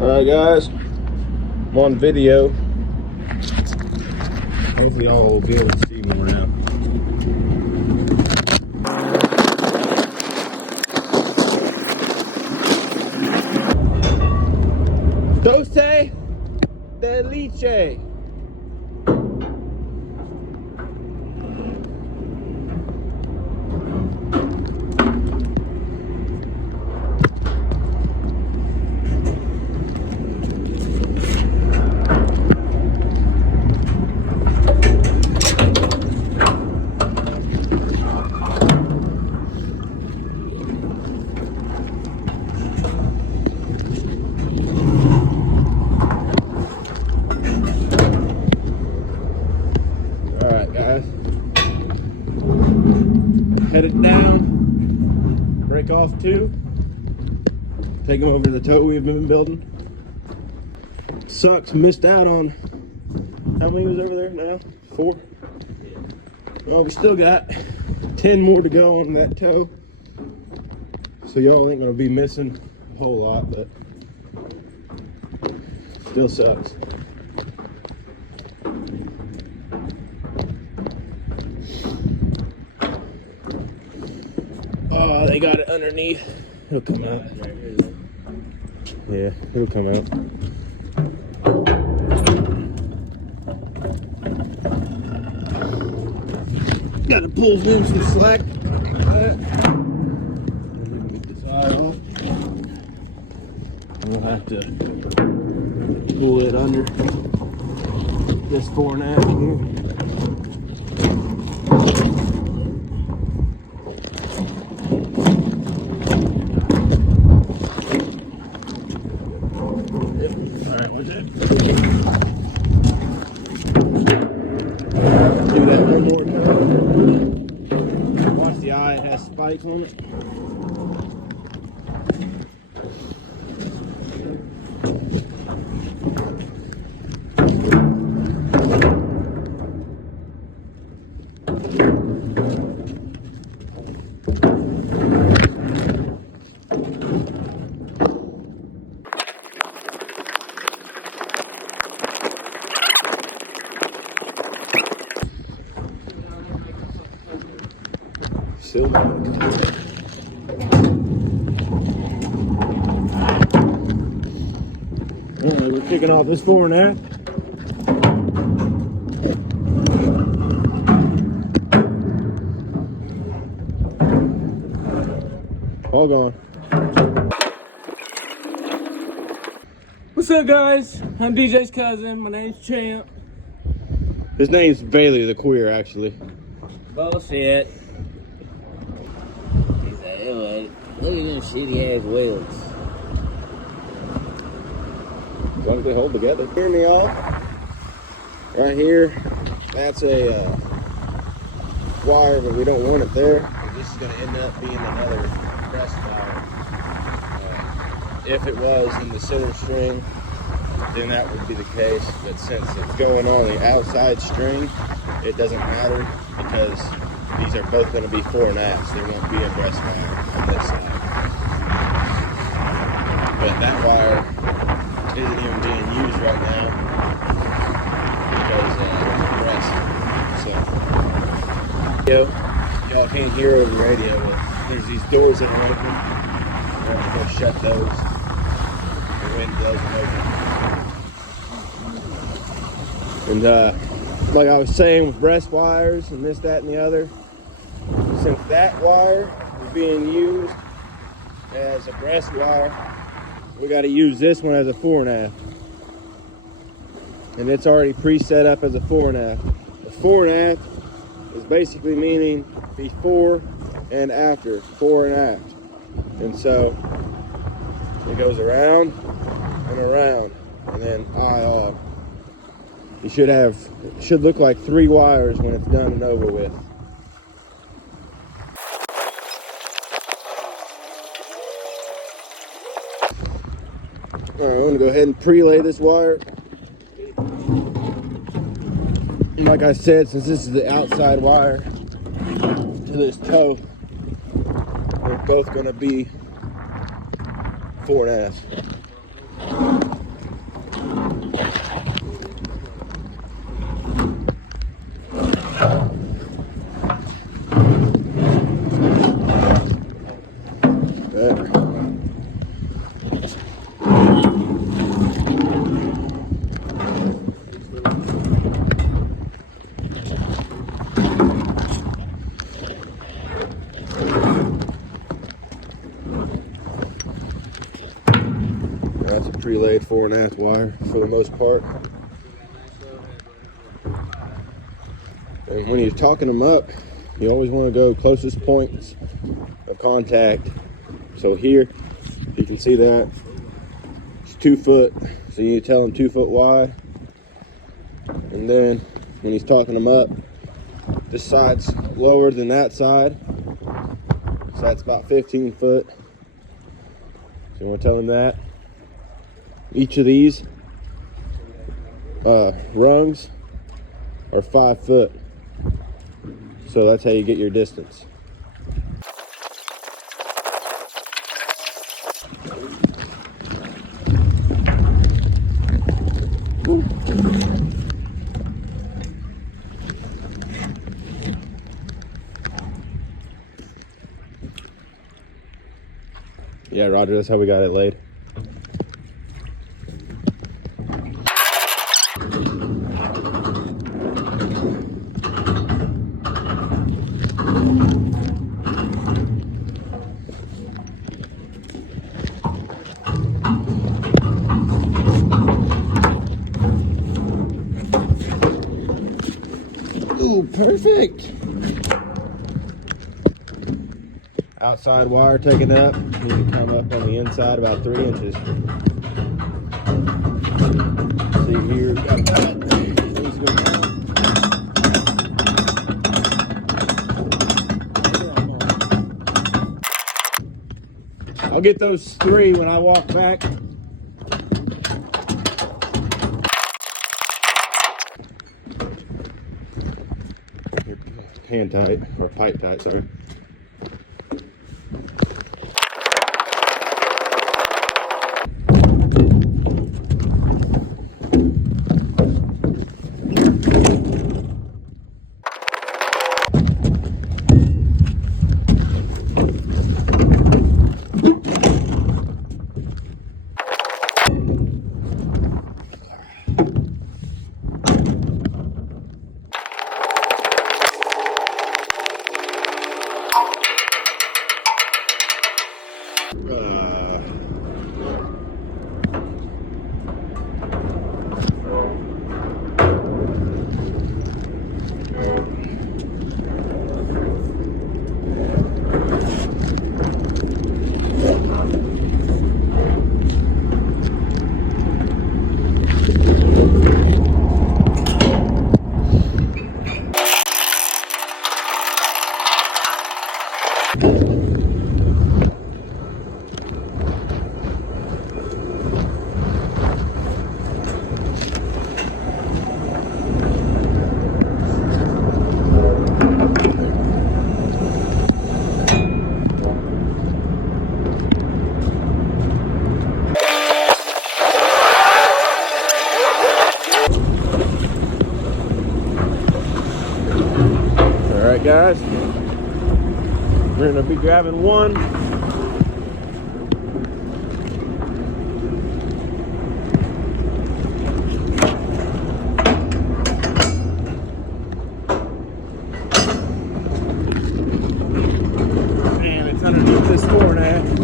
Alright guys, I'm on video. Hopefully y'all will be able to see more now. Dose de leche. Head it down, break off two, take them over to the tow we've been building. Sucks, missed out on, how many was over there now? 4? Well, we still got 10 more to go on that tow. So y'all ain't gonna be missing a whole lot, but still sucks. Oh, they got it underneath. It'll come out. Yeah, it'll come out. Gotta pull in some slack. Get this eye off. We'll have to pull it under this 4.5 here. Do that one more time. Watch the eye, it has spikes on it. Alright, we're kicking off this 4.5. All gone. What's up, guys? I'm DJ's cousin. My name's Champ. His name's Bailey the Queer, actually. Bullshit. He's like, hey, look at them shitty ass wheels. As long as they hold together. Hear me all? Right here, that's a wire, but we don't want it there. This is going to end up being another breast wire. If it was in the center string, then that would be the case. But since it's going on the outside string, it doesn't matter because these are both going to be 4.5s. There won't be a breast wire on this side. But that wire isn't even being used right now because of the breast. So, y'all can't hear over the radio, but there's these doors that are open. We're going to go shut those. The wind doesn't open. And like I was saying with breast wires and this, that, and the other, since that wire is being used as a breast wire, we got to use this one as a 4.5, and it's already pre-set up as a 4.5. A 4.5 is basically meaning before and after, fore and aft, and so it goes around and around, and then eye off. You should look like 3 wires when it's done and over with. All right, I'm gonna go ahead and pre-lay this wire. And like I said, since this is the outside wire to this toe, they're both gonna be 4.5. That's a pre-laid 4 1/2 wire for the most part. And when you're talking them up, you always want to go closest points of contact. So here, you can see that it's 2 foot. So you need to tell them 2 foot wide. And then when he's talking them up, this side's lower than that side. So that's about 15 foot. So you want to tell him that. Each of these rungs are 5 foot. So that's how you get your distance. Yeah, Roger, that's how we got it laid. Ooh, perfect. Outside wire taken up. You can come up on the inside about 3 inches. See here, got that. These go down. I'll get those 3 when I walk back. Hand tight, or pipe tight, sorry. Alright guys, we're going to be grabbing one. And it's underneath this 4 1/2.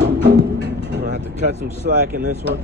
I'm going to have to cut some slack in this one.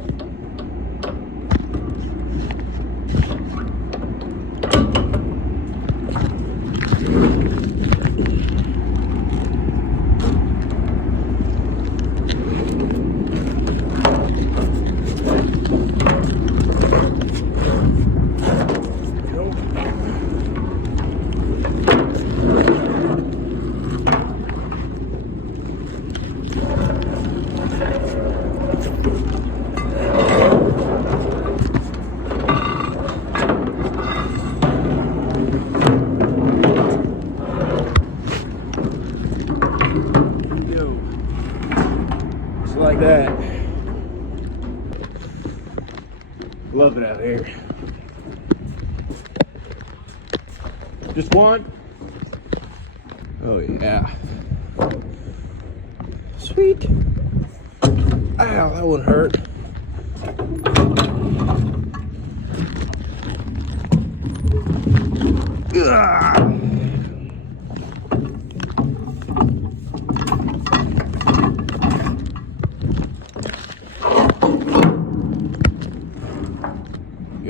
Like that. Love it out here. Just one? Oh yeah. Sweet. Ow, that one hurt. Ugh.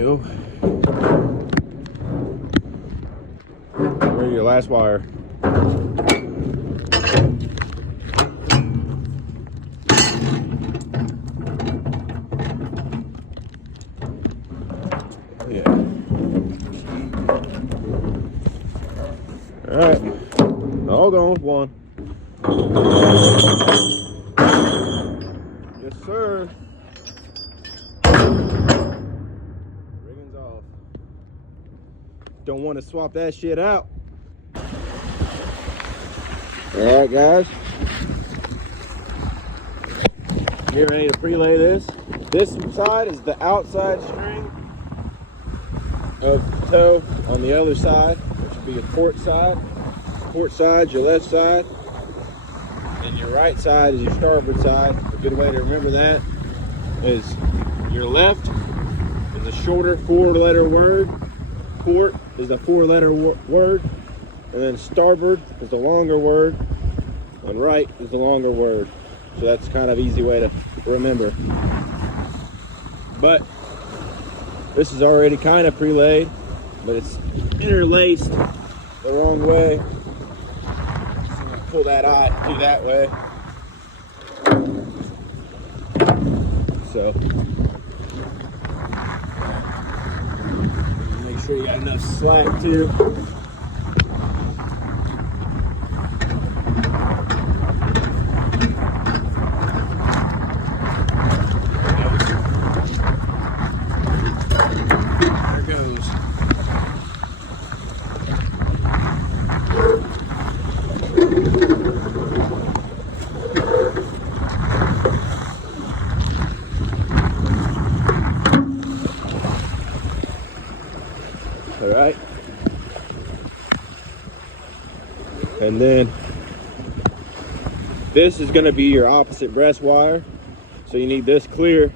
go. Ready your last wire. Yeah. All right. All gone with one. Yes, sir. Rigging's off. Don't want to swap that shit out. All right, guys. Get ready to prelay this. This side is the outside string of the toe. On the other side, which would be your port side. Port side, your left side. And your right side is your starboard side. A good way to remember that is your left is a shorter 4-letter word. Port is a 4-letter word. And then starboard is the longer word. And right is the longer word. So that's kind of easy way to remember. But this is already kind of pre-laid, but it's interlaced the wrong way. So pull that eye, do that way. So make sure you got enough slack too. All right, and then this is going to be your opposite breast wire, so you need this clear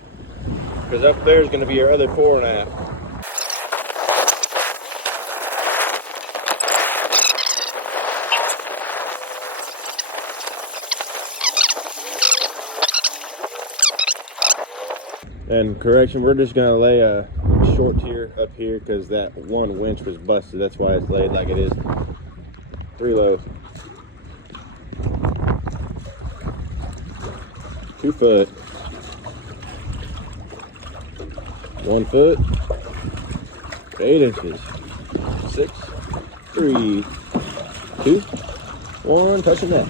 because up there is going to be your other 4.5. And correction, we're just gonna lay a short tier up here because that one winch was busted. That's why it's laid like it is. 3 lows. 2 foot. 1 foot. 8 inches. 6, 3, 2, 1. Touching that.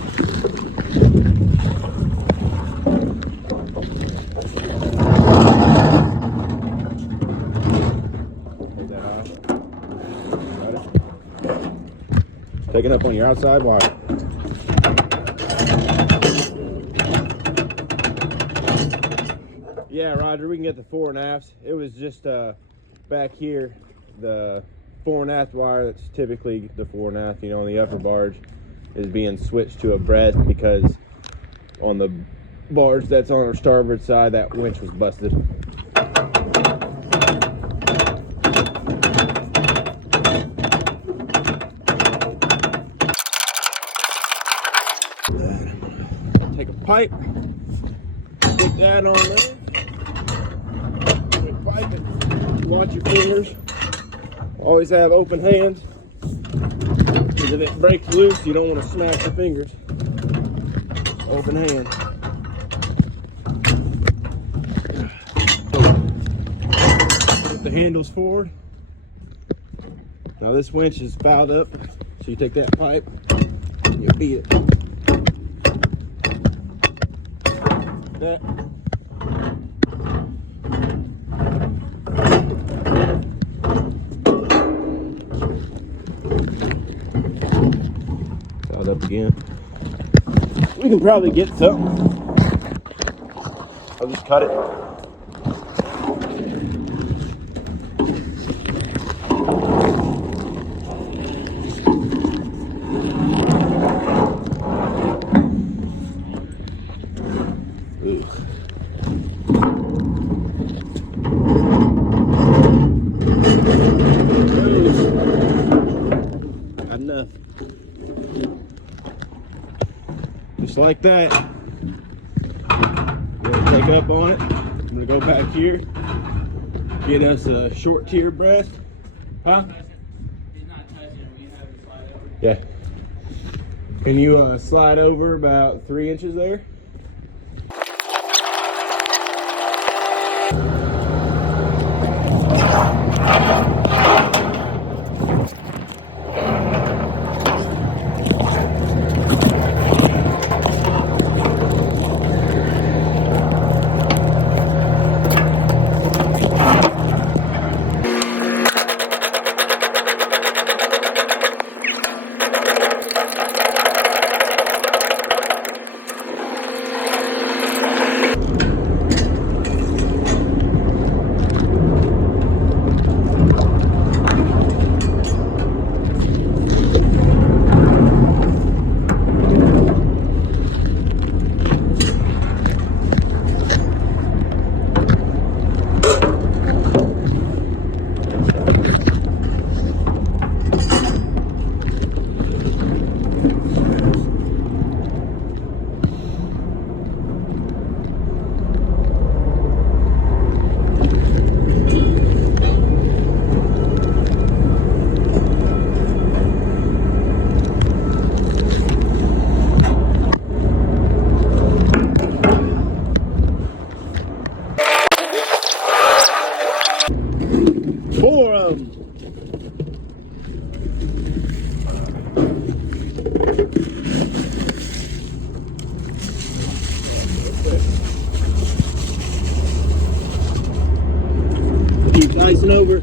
Taking up on your outside wire. Yeah, Roger, we can get the 4.5s. It was just back here, the 4.5 wire that's typically the 4.5, you know, on the upper barge is being switched to a breast because on the barge that's on our starboard side, that winch was busted. Take a pipe, put that on there. Put pipe and watch your fingers. Always have open hands. Because if it breaks loose, you don't want to smash your fingers. Open hands. Put the handles forward. Now this winch is fouled up, so you take that pipe and you beat it. That. Fouled up again. We can probably get something. I'll just cut it. Enough. Just like that. I'm gonna take up on it. I'm gonna go back here, get us a short tier breast. Huh? He's not touching him. You have to slide over. Yeah. Can you slide over about 3 inches there? Four of them. Keep icing over.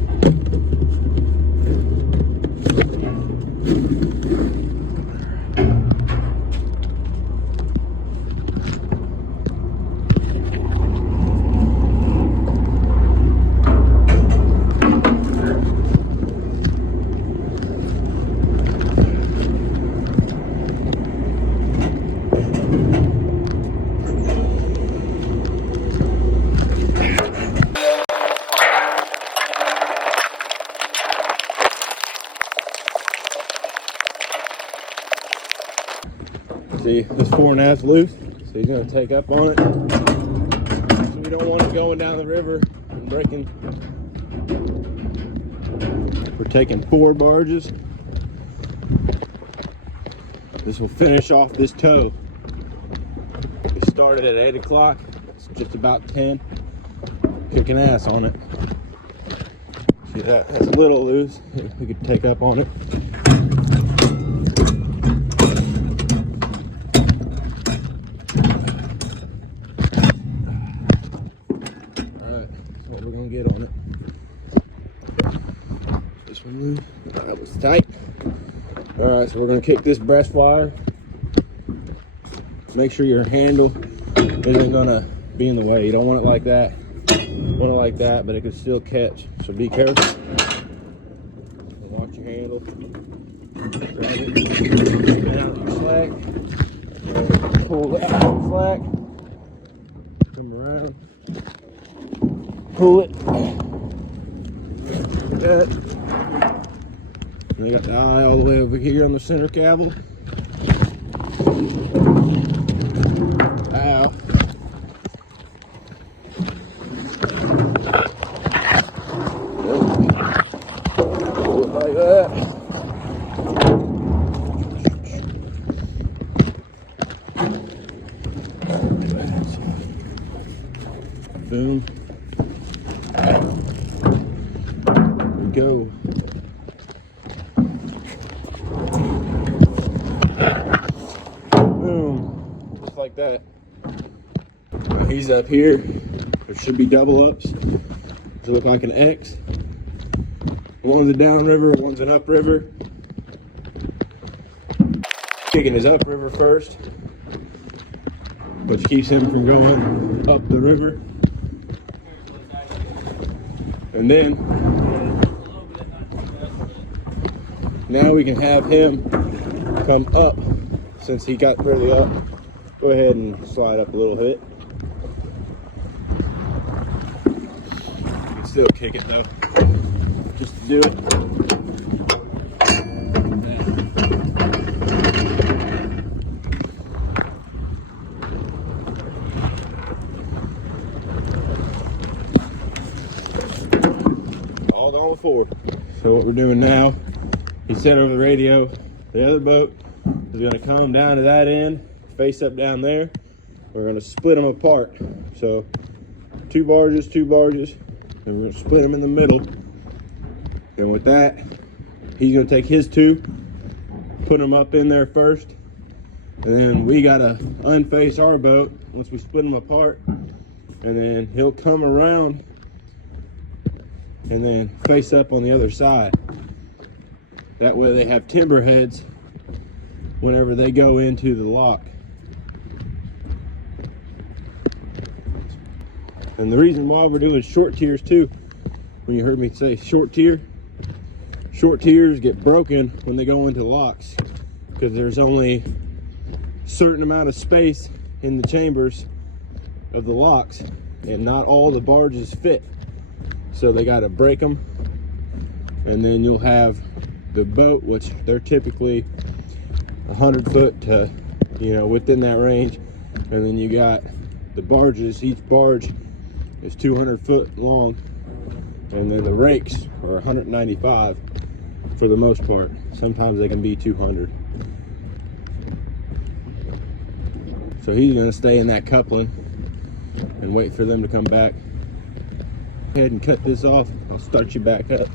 See, this 4.5 loose, so he's gonna take up on it. So we don't want it going down the river and breaking. We're taking 4 barges. This will finish off this tow. We started at 8 o'clock, it's just about 10. Kicking ass on it. See that? That's a little loose. We could take up on it. We're gonna get on it. This one loose. That was tight. Alright, so we're gonna kick this breast wire. Make sure your handle isn't gonna be in the way. You don't want it like that. You want it like that, but it can still catch. So be careful. Watch your handle. Grab it. Spin out your slack. Pull that slack. Come around. Pull it. Like that. And they got the eye all the way over here on the center cable. Ow. Pull it like that. Boom. Go. Boom. Just like that. Now he's up here. There should be double ups. Does it look like an X? One's a downriver, one's an upriver. Kicking his upriver first, which keeps him from going up the river. And then now we can have him come up. Since he got really up, go ahead and slide up a little bit. You can still kick it though, just to do it. going forward. So what we're doing now, he said over the radio, the other boat is gonna come down to that end, face up down there. We're gonna split them apart. So two barges, and we're gonna split them in the middle. And with that, he's gonna take his two, put them up in there first, and then we gotta unface our boat once we split them apart, and then he'll come around and then face up on the other side. That way they have timber heads whenever they go into the lock. And the reason why we're doing short tiers too, when you heard me say short tiers get broken when they go into locks because there's only a certain amount of space in the chambers of the locks and not all the barges fit. So they got to break them, and then you'll have the boat, which they're typically 100 foot to, within that range. And then you got the barges, each barge is 200 foot long, and then the rakes are 195 for the most part. Sometimes they can be 200. So he's gonna stay in that coupling and wait for them to come back. Go ahead and cut this off. I'll start you back up.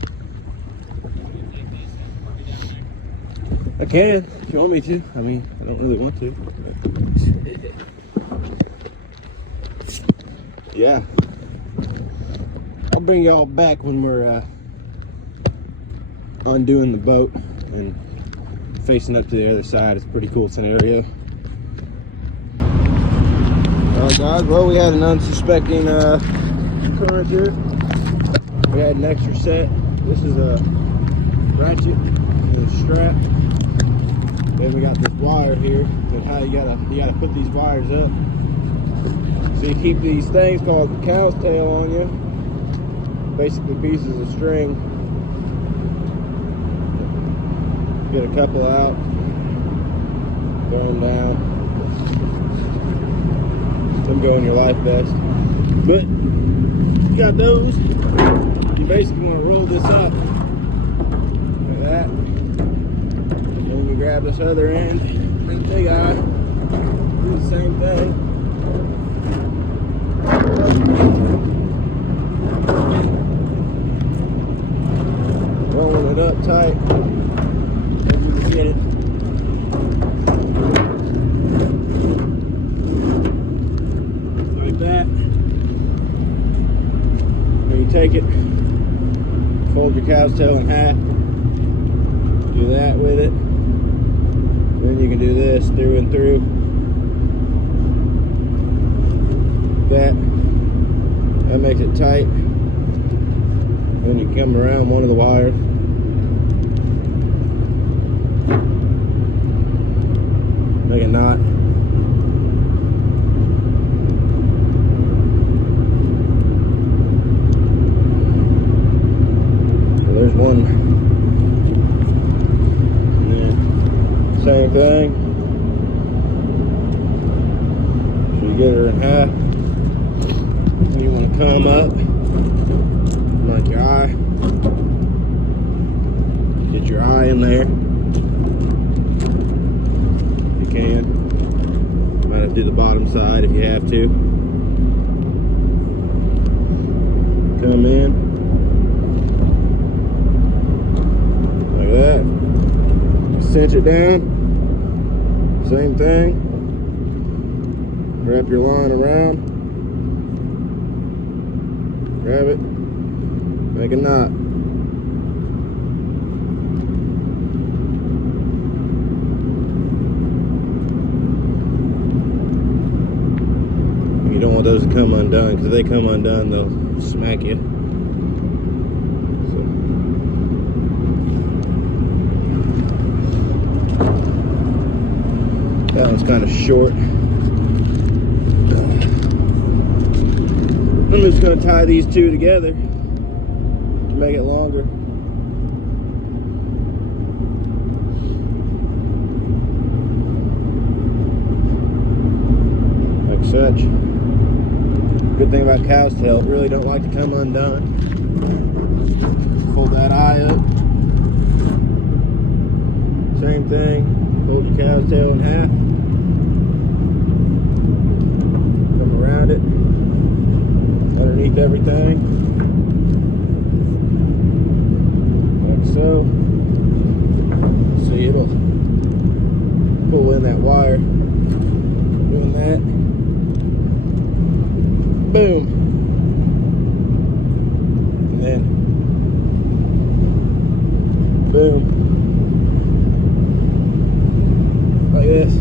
I can, if you want me to. I mean, I don't really want to. Yeah. I'll bring y'all back when we're undoing the boat and facing up to the other side. It's a pretty cool scenario. Alright guys, well, we had an unsuspecting current here. We had an extra set. This is a ratchet and a strap. Then we got this wire here. And how you gotta put these wires up. So you keep these things called the cow's tail on you. Basically pieces of string. Get a couple out. Throw them down. Some go in your life vest. But you got those. You basically want to roll this up like that. Then you grab this other end and the big eye. Do the same thing. Rolling it up tight. If you can get it. Like that. Then you take it, fold your cow's tail in half. Do that with it. Then you can do this through and through. That makes it tight. Then you come around one of the wires. Make a knot. So there's one. And then same thing. So you get her in half. You want to come up, mark your eye, get your eye in there. If you can. Might have to do the bottom side if you have to. Come in like that. Cinch it down. Same thing. Wrap your line around. Grab it, make a knot. You don't want those to come undone, because if they come undone, they'll smack you. So. That one's kind of short. I'm just going to tie these two together to make it longer. Like such. Good thing about cow's tail, it really don't like to come undone. Hold that eye up. Same thing. Fold your cow's tail in half. Come around it. Underneath everything. Like so. See, it'll pull in that wire. Doing that. Boom. And then boom. Like this.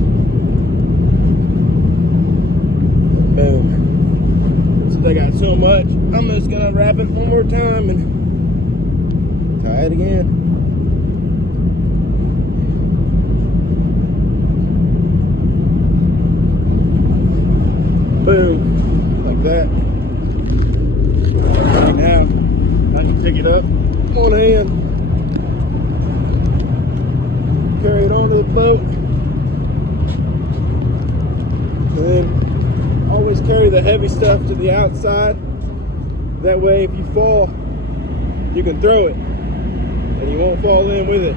Boom. Since I got so much, I'm just gonna wrap it one more time and tie it again. Boom. Like that. Right now, I can pick it up one hand, carry it onto the boat, and then always carry the heavy stuff to the outside. That way, if you fall, you can throw it, and you won't fall in with it.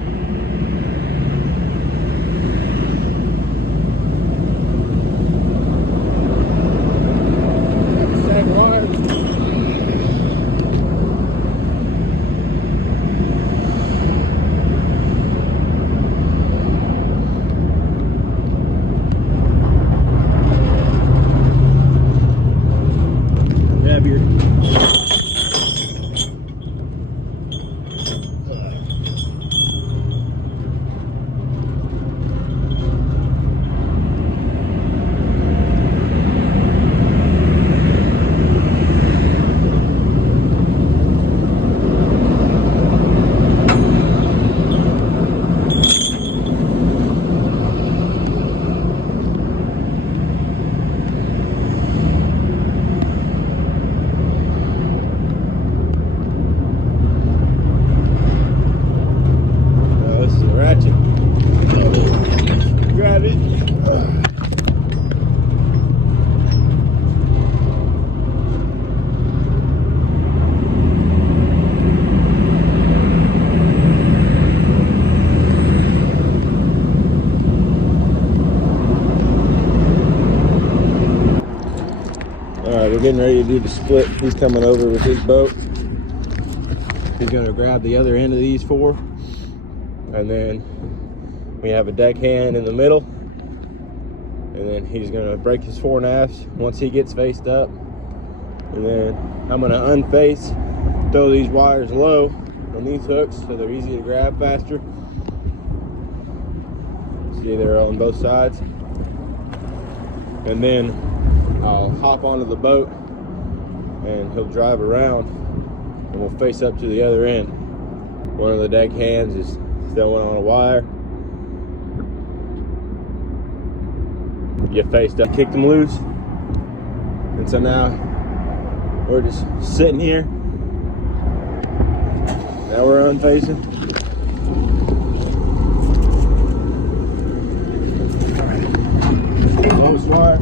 Grab it. Alright, we're getting ready to do the split. He's coming over with his boat. He's going to grab the other end of these four. And then we have a deckhand in the middle. And then he's going to break his 4 1/2 once he gets faced up. And then I'm going to unface, throw these wires low on these hooks so they're easy to grab faster. See, they're on both sides. And then I'll hop onto the boat and he'll drive around and we'll face up to the other end. One of the deckhands is throwing on a wire. Get faced up, kick them loose. And so now we're just sitting here. Now we're unfacing. Lowest wire.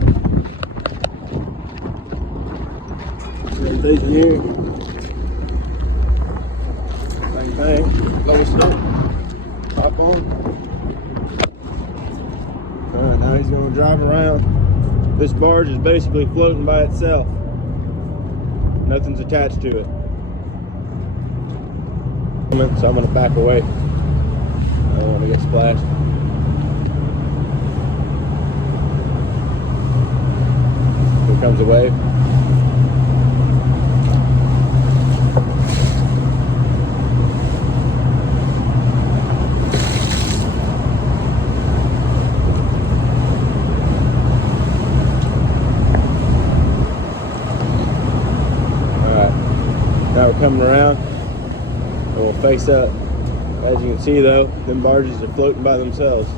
Facing here. Same thing. Lowest hook. Hop on. Alright, now he's going to drive around. This barge is basically floating by itself. Nothing's attached to it. So I'm going to back away. I don't want to get splashed. Here comes a wave. Now we're coming around and we'll face up. As you can see though, them barges are floating by themselves.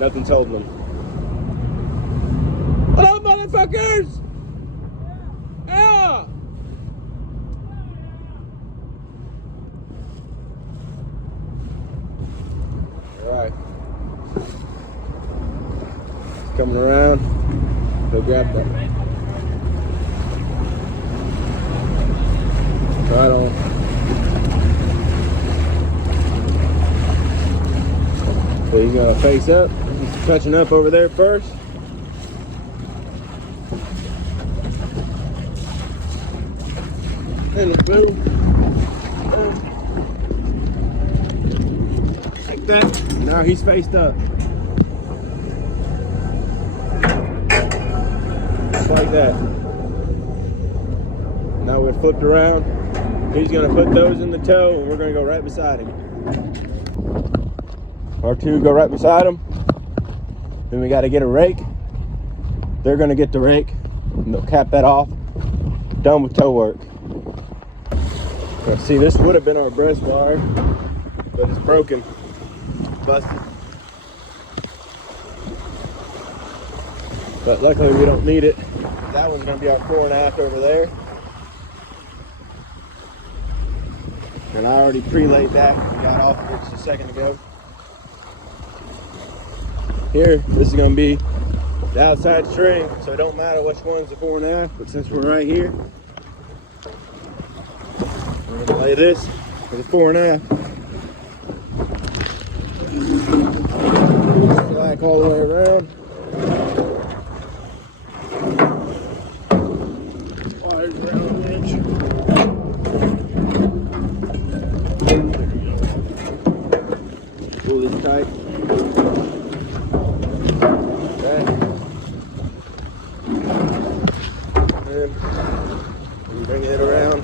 Nothing's holding them. What up, motherfuckers? Yeah! Alright. Coming around. They'll grab that. Right on. So he's gonna face up. He's touching up over there first. And boom. Like that. Now he's faced up. Just like that. Now we're flipped around. He's gonna put those in the tow and we're gonna go right beside him. Our two go right beside him. Then we gotta get a rake. They're gonna get the rake and they'll cap that off. Done with tow work. Now, see, this would have been our breast wire, but it's broken, busted. But luckily we don't need it. That one's gonna be our 4.5 over there. And I already pre-laid that. We got off of it just a second ago. Here, this is gonna be the outside string, so it don't matter which one's the 4.5, but since we're right here, we're gonna lay this for the 4.5. Slack all the way around. Wires around the winch. Pull this tight. And bring it around.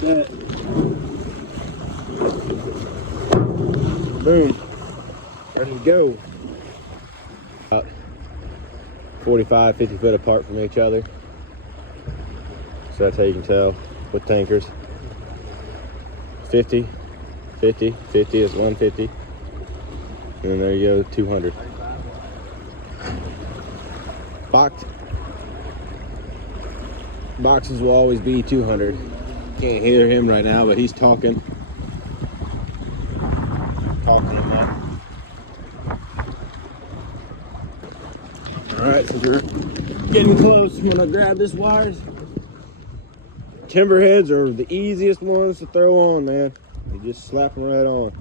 That. Boom. Ready to go. About 45, 50 foot apart from each other. So that's how you can tell with tankers. 50, 50, 50 is 150. And then there you go, 200. Boxes will always be 200. Can't hear him right now, but he's talking them up. All right, since we're getting close, I'm gonna grab this wires. Timber heads are the easiest ones to throw on, man. You just slap them right on.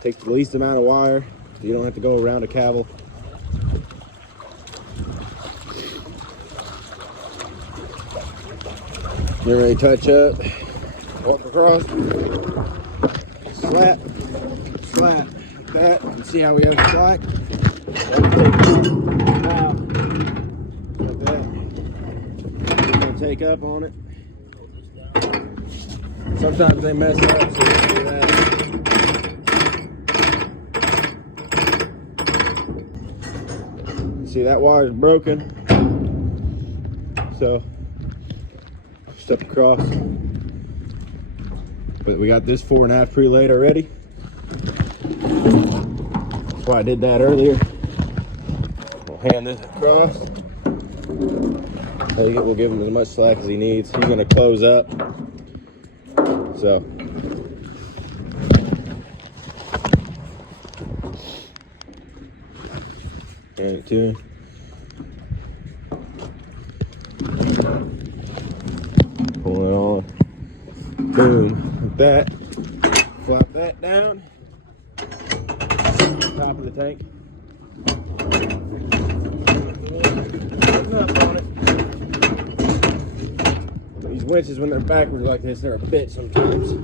Takes the least amount of wire, so you don't have to go around a cable. Get ready to touch up, walk across, slap, slap, like that. You see how we have the slack? Now, like that. We're gonna take up on it. Sometimes they mess up, so we'll do that. See, that wire is broken, so step across. But we got this 4.5 pre-laid already. That's why I did that earlier. We'll hand this across. We'll give him as much slack as he needs. He's gonna close up. So. Hand it to him. Pull it on. Boom. Like that. Flap that down. Top of the tank. Open up on it. These winches, when they're backwards like this, they're a bit sometimes.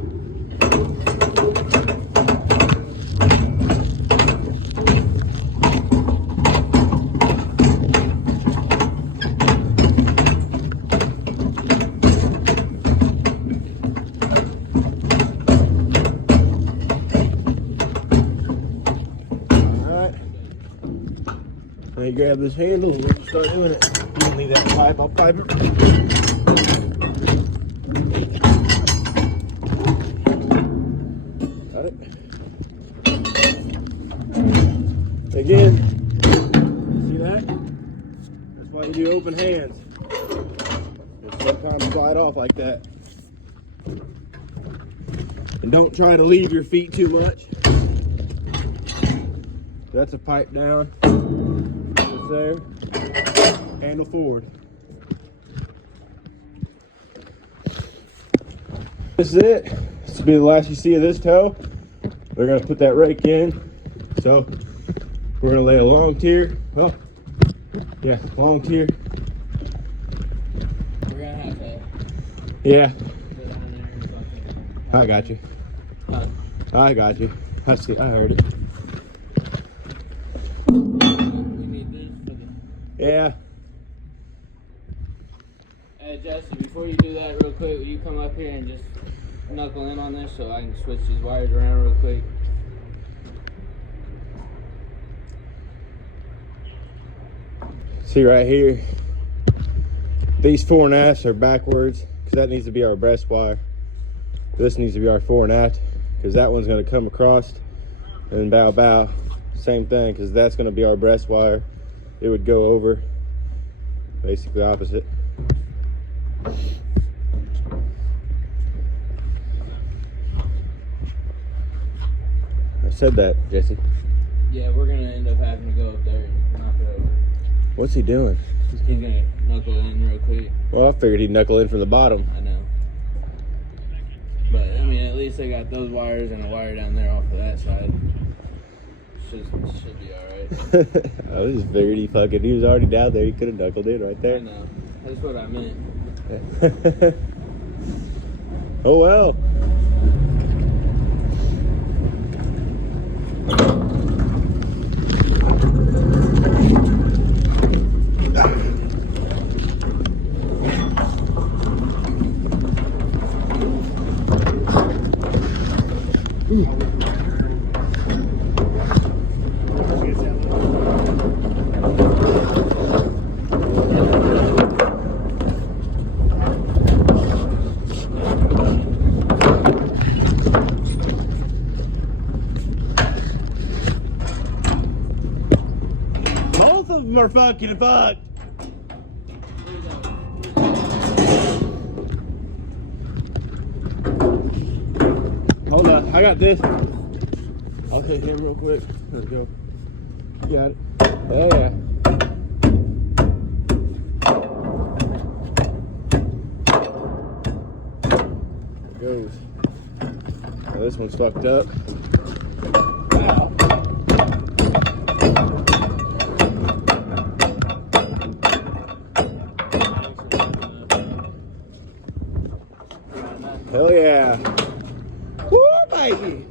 Now you grab this handle and we'll start doing it. You can leave that pipe, I'll pipe it. Got it. Again, see that? That's why you do open hands. Just sometimes slide off like that. And don't try to leave your feet too much. That's a pipe down. There, handle forward. This is it. This will be the last you see of this toe. We're gonna put that rake in. So we're gonna lay a long tier. Well, yeah, long tier. We're gonna have to. Yeah, Go down there and fucking. I got you. I got you. I see. I heard it. We need this for the. Yeah. Hey Jesse, before you do that, real quick, will you come up here and just knuckle in on this so I can switch these wires around real quick? See right here. These 4 1/2 are backwards because that needs to be our breast wire. This needs to be our 4 1/2 because that one's going to come across and bow. Same thing because that's going to be our breast wire. It would go over, basically opposite. I said that, Jesse. Yeah, we're gonna end up having to go up there and knock it over. What's he doing? He's gonna knuckle in real quick. Well, I figured he'd knuckle in from the bottom. I know. But, I mean, at least they got those wires and a wire down there off of that side. Should be alright. I just figured he was already down there. He could have knuckled in right I there. know. That's what I meant. Oh well. Both of them are fucking fucked. Hold on, I got this. I'll hit him real quick. Let's go. You got it. Yeah. There it goes. Now this one's fucked up. Wow. Hell yeah. Woo, baby.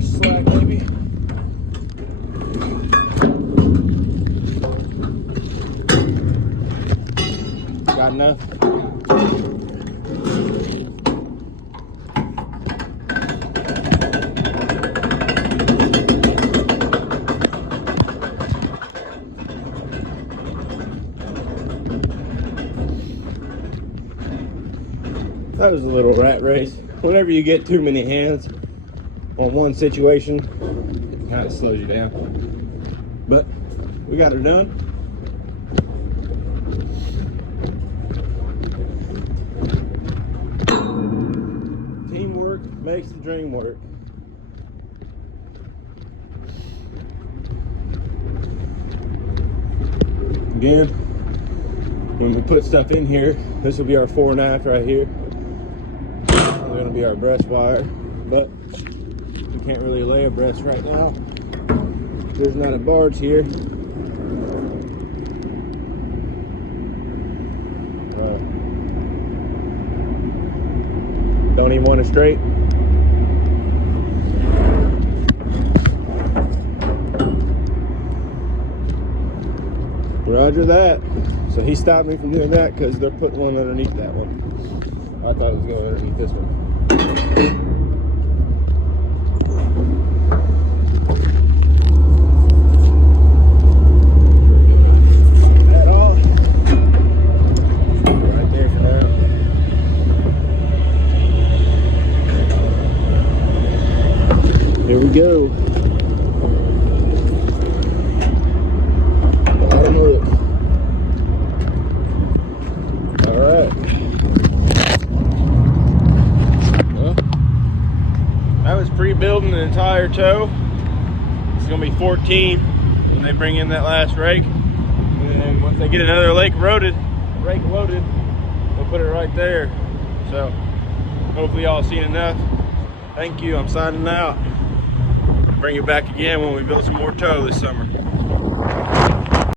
Slack, maybe. Got enough? That was a little rat race. Whenever you get too many hands on one situation, it kind of slows you down. But we got her done. Teamwork makes the dream work. Again, when we put stuff in here, this will be our 4 1/2 right here. It's going to be our breast wire, but we can't really lay a breast right now. There's not a barge here. Don't even want it straight. Roger that. So he stopped me from doing that because they're putting one underneath that one. I thought it was going underneath this one. That all right there. Here we go. Bottom look. All right. Well, I was pre-building the entire tow. It's gonna be 14 when they bring in that last rake. And then once they get another rake loaded, they'll put it right there. So hopefully y'all seen enough. Thank you, I'm signing out. Bring you back again when we build some more tow this summer.